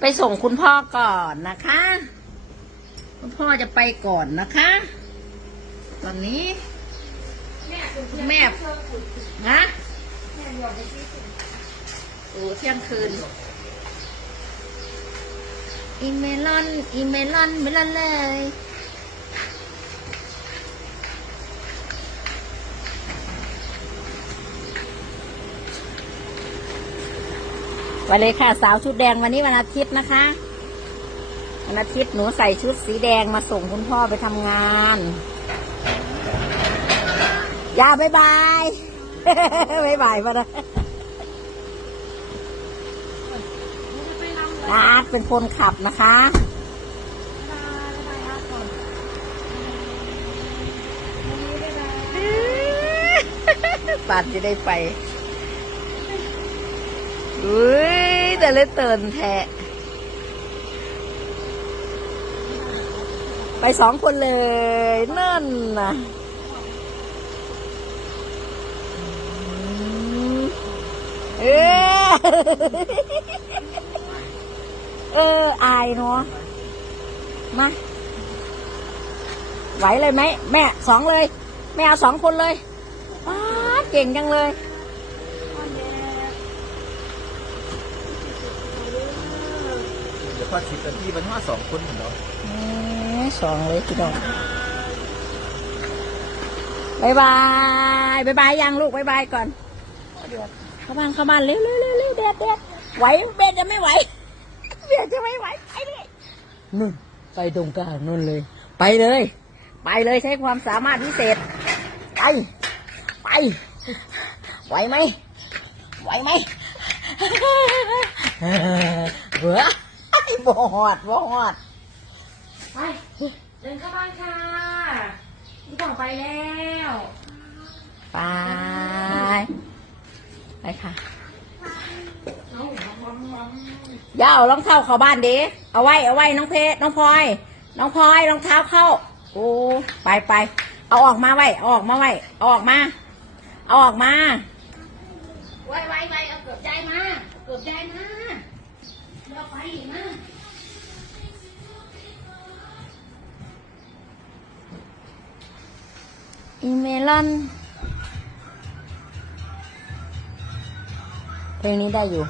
ไปส่งคุณพ่อก่อนนะคะ คุณพ่อจะไปก่อนนะคะ ตอนนี้ แม่คุณคุณแม่เชื่อคุณนะแม่ยอมไปที่สุดโอ้เที่ยงคืนอีเมลอน อีเมลอนเมลอนเลย วันเลยค่ะ สาวชุดแดงวันนี้วันอาทิตย์นะคะวันอาทิตย์หนูใส่ชุดสีแดงมาส่งคุณพ่อไปทำงานย่าบายบายบายบายมานะไปรำเลยอาร์ตเป็นคนขับนะคะบายบายอาก่อนวันนี้บ๊ายบายปัดจะได้ไปอุ้ย แต่เลยเตือนแทะไปสองคนเลยนั่นนะเออเออ อายเนาะมาไหวเลยไหมแม่สองเลยไม่เอาสองคนเลยว้าเก่งจังเลย เดี๋ยว พอสิบนาทีมันห้าสองคนเหมือนเนาะเอ้ยสองเลยพี่น้องบายบายบายบายยังลูกบายบายก่อนเข้าบ้านเข้าบ้านเร็วเร็วเร็วเร็วแดดแดดไหวเบนจะไม่ไหวเบนจะไม่ไหวไปเลยนู่นไปตรงกลางนู่นเลย ไปเลย ไปเลยใช้ความสามารถพิเศษ ไป ไป ไหวไหมไหวไหมเบื่อ บ่หอดบ่หอด ไปเดินเข้าบ้านค่ะพี่ต้องไปแล้วไป ไปค่ะน้องมัมมัมย่าเอารองเท้าเข้าบ้านเด้เอาไว้ เอาไว้ น้องเพชรน้องพลอย น้องพลอย รองเท้าเข้า โอ้ ไปไป เอาออกมาไว้เอาออกมาไว้เอาออกมา เอาออกมา ไว้ไว้ไว้เอาเกือบใจมาเอาเกือบใจมาเดี๋ยวไปอีก อีเมลอนเพลงนี้ได้อยู่